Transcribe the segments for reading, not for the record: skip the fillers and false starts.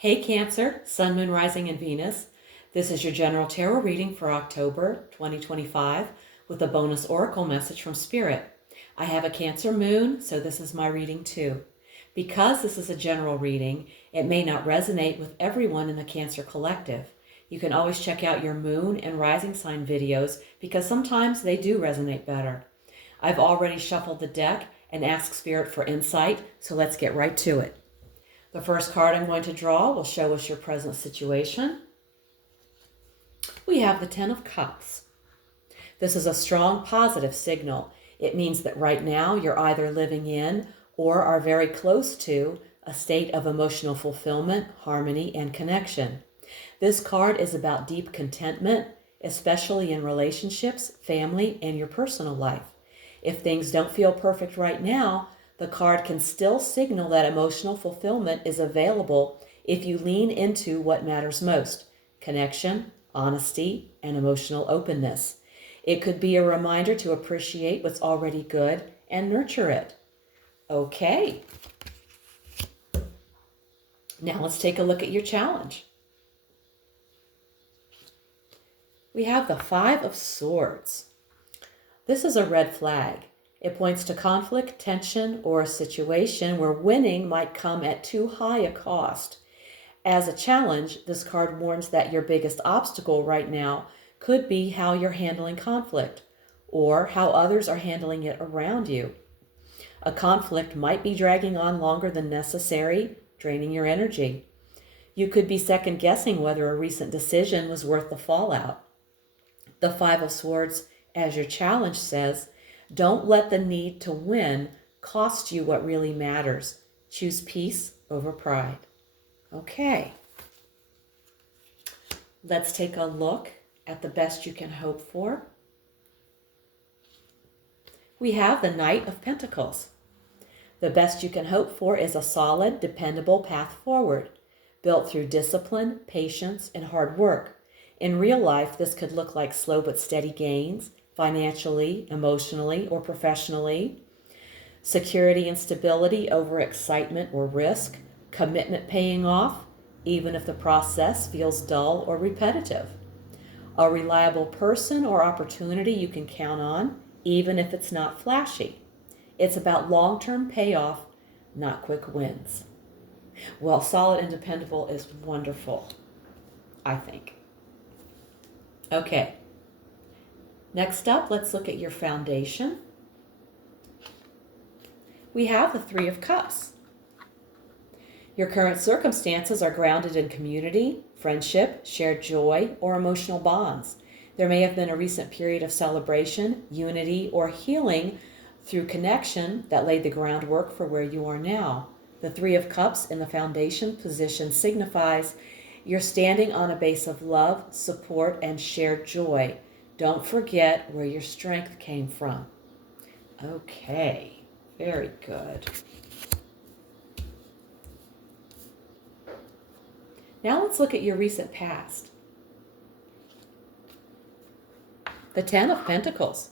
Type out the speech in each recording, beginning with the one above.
Hey Cancer, Sun, Moon, Rising, and Venus. This is your general tarot reading for October 2025 with a bonus oracle message from Spirit. I have a Cancer moon, so this is my reading too. Because this is a general reading, it may not resonate with everyone in the Cancer collective. You can always check out your moon and rising sign videos because sometimes they do resonate better. I've already shuffled the deck and asked Spirit for insight, so let's get right to it. The first card I'm going to draw will show us your present situation. We have the Ten of Cups. This is a strong positive signal. It means that right now you're either living in or are very close to a state of emotional fulfillment, harmony, and connection. This card is about deep contentment, especially in relationships, family, and your personal life. If things don't feel perfect right now, the card can still signal that emotional fulfillment is available if you lean into what matters most: connection, honesty, and emotional openness. It could be a reminder to appreciate what's already good and nurture it. Okay. Now let's take a look at your challenge. We have the Five of Swords. This is a red flag. It points to conflict, tension, or a situation where winning might come at too high a cost. As a challenge, this card warns that your biggest obstacle right now could be how you're handling conflict or how others are handling it around you. A conflict might be dragging on longer than necessary, draining your energy. You could be second guessing whether a recent decision was worth the fallout. The Five of Swords, as your challenge says, don't let the need to win cost you what really matters. Choose peace over pride. Okay. Let's take a look at the best you can hope for. We have the Knight of Pentacles. The best you can hope for is a solid, dependable path forward, built through discipline, patience, and hard work. In real life, this could look like slow but steady gains, financially, emotionally, or professionally. Security and stability over excitement or risk. Commitment paying off, even if the process feels dull or repetitive. A reliable person or opportunity you can count on, even if it's not flashy. It's about long-term payoff, not quick wins. Well, solid and dependable is wonderful, I think. Okay. Next up, let's look at your foundation. We have the Three of Cups. Your current circumstances are grounded in community, friendship, shared joy, or emotional bonds. There may have been a recent period of celebration, unity, or healing through connection that laid the groundwork for where you are now. The Three of Cups in the foundation position signifies you're standing on a base of love, support, and shared joy. Don't forget where your strength came from. Okay, very good. Now let's look at your recent past. The Ten of Pentacles.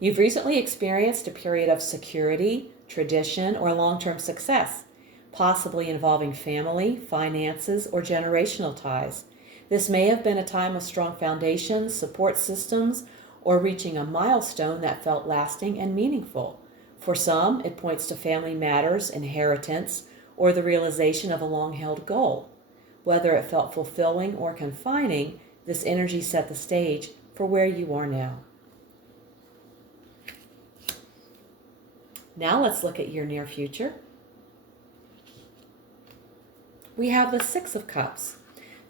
You've recently experienced a period of security, tradition, or long-term success, possibly involving family, finances, or generational ties. This may have been a time of strong foundations, support systems, or reaching a milestone that felt lasting and meaningful. For some, it points to family matters, inheritance, or the realization of a long-held goal. Whether it felt fulfilling or confining, this energy set the stage for where you are now. Now let's look at your near future. We have the Six of Cups.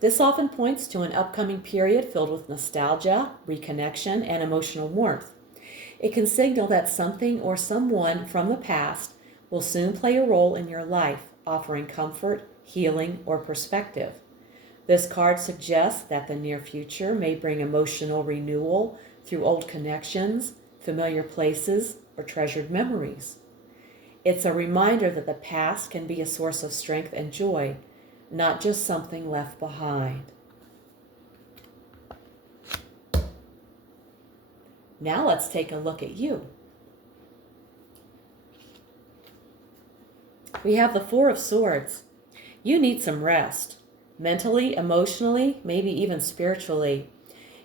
This often points to an upcoming period filled with nostalgia, reconnection, and emotional warmth. It can signal that something or someone from the past will soon play a role in your life, offering comfort, healing, or perspective. This card suggests that the near future may bring emotional renewal through old connections, familiar places, or treasured memories. It's a reminder that the past can be a source of strength and joy, not just something left behind. Now let's take a look at you. We have the Four of Swords. You need some rest. mentally, emotionally, maybe even spiritually.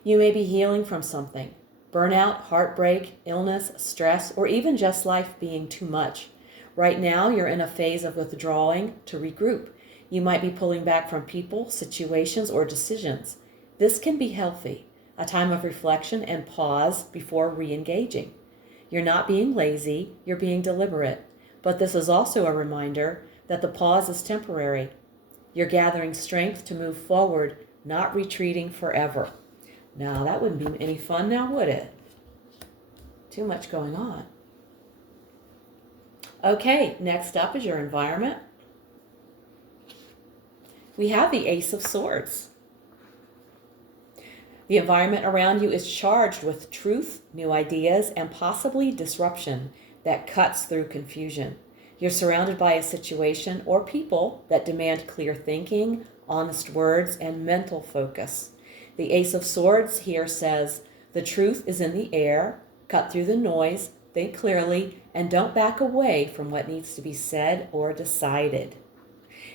You may be healing from something: burnout, heartbreak, illness, stress, or even just life being too much. Right now, you're in a phase of withdrawing to regroup. You might be pulling back from people, situations, or decisions. This can be healthy, a time of reflection and pause before re-engaging. You're not being lazy, you're being deliberate. But this is also a reminder that the pause is temporary. You're gathering strength to move forward, not retreating forever. Now, that wouldn't be any fun now, would it? Too much going on. Okay, next up is your environment. We have the Ace of Swords. The environment around you is charged with truth, new ideas, and possibly disruption that cuts through confusion. You're surrounded by a situation or people that demand clear thinking, honest words, and mental focus. The Ace of Swords here says, the truth is in the air, cut through the noise, think clearly, and don't back away from what needs to be said or decided.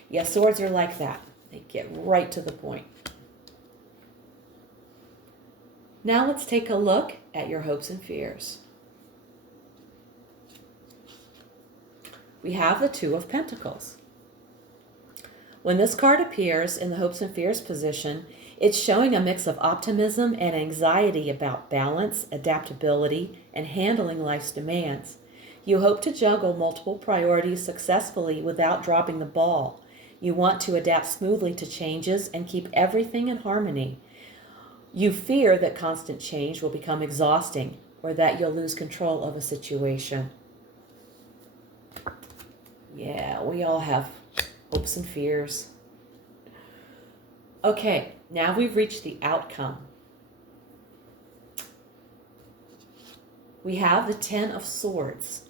Yes, swords are like that. They get right to the point. Now let's take a look at your hopes and fears. We have the Two of Pentacles. When this card appears in the hopes and fears position, it's showing a mix of optimism and anxiety about balance, adaptability, and handling life's demands. You hope to juggle multiple priorities successfully without dropping the ball. You want to adapt smoothly to changes and keep everything in harmony. You fear that constant change will become exhausting or that you'll lose control of a situation. Yeah, we all have hopes and fears. Okay, now we've reached the outcome. We have the Ten of Swords.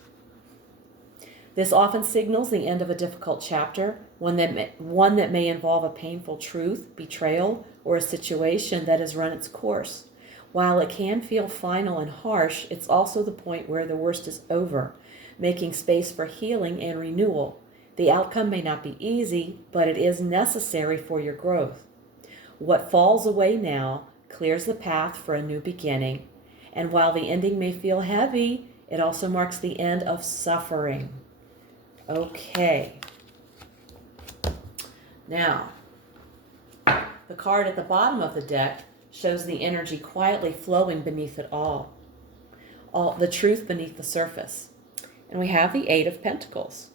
This often signals the end of a difficult chapter, one that may involve a painful truth, betrayal, or a situation that has run its course. While it can feel final and harsh, it's also the point where the worst is over, making space for healing and renewal. The outcome may not be easy, but it is necessary for your growth. What falls away now clears the path for a new beginning. And while the ending may feel heavy, it also marks the end of suffering. Okay. Now, the card at the bottom of the deck shows the energy quietly flowing beneath it all the truth beneath the surface. And we have the Eight of Pentacles.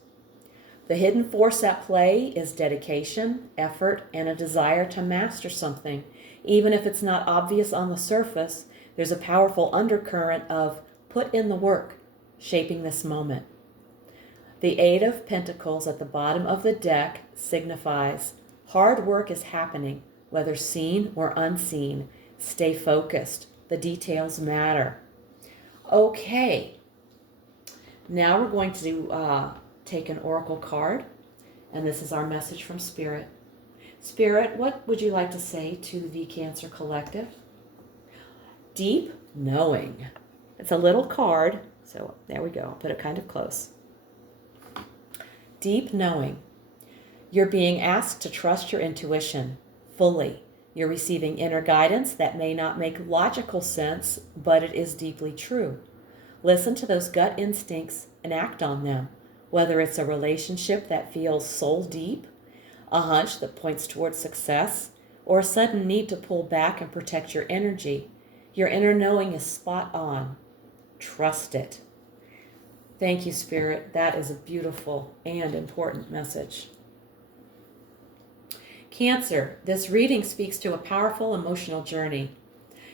The hidden force at play is dedication, effort, and a desire to master something. Even if it's not obvious on the surface, there's a powerful undercurrent of put in the work, shaping this moment. The Eight of Pentacles at the bottom of the deck signifies hard work is happening, whether seen or unseen. Stay focused. The details matter. Okay. Now we're going to take an oracle card, and this is our message from Spirit. Spirit, what would you like to say to the Cancer Collective? Deep knowing. It's a little card, so there we go. I'll put it kind of close. Deep knowing. You're being asked to trust your intuition fully. You're receiving inner guidance that may not make logical sense, but it is deeply true. Listen to those gut instincts and act on them, whether it's a relationship that feels soul deep, a hunch that points towards success, or a sudden need to pull back and protect your energy. Your inner knowing is spot on. Trust it. Thank you, Spirit. That is a beautiful and important message. Cancer, this reading speaks to a powerful emotional journey.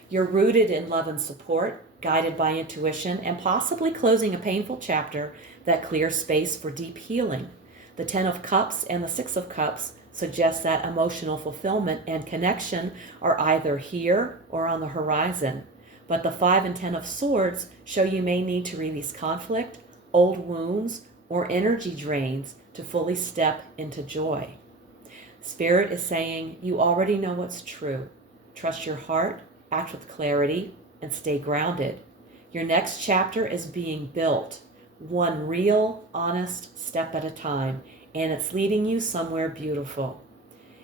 You're rooted in love and support, guided by intuition, and possibly closing a painful chapter that clears space for deep healing. The Ten of Cups and the Six of Cups suggest that emotional fulfillment and connection are either here or on the horizon. But the Five and Ten of Swords show you may need to release conflict, old wounds, or energy drains to fully step into joy. Spirit is saying you already know what's true. Trust your heart, act with clarity, and stay grounded. Your next chapter is being built, one real, honest step at a time, and it's leading you somewhere beautiful.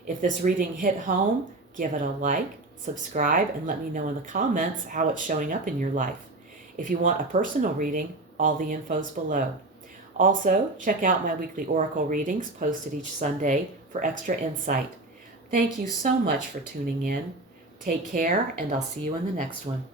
If this reading hit home, give it a like, subscribe, and let me know in the comments how it's showing up in your life. If you want a personal reading, all the info's below. Also, check out my weekly oracle readings posted each Sunday for extra insight. Thank you so much for tuning in. Take care, and I'll see you in the next one.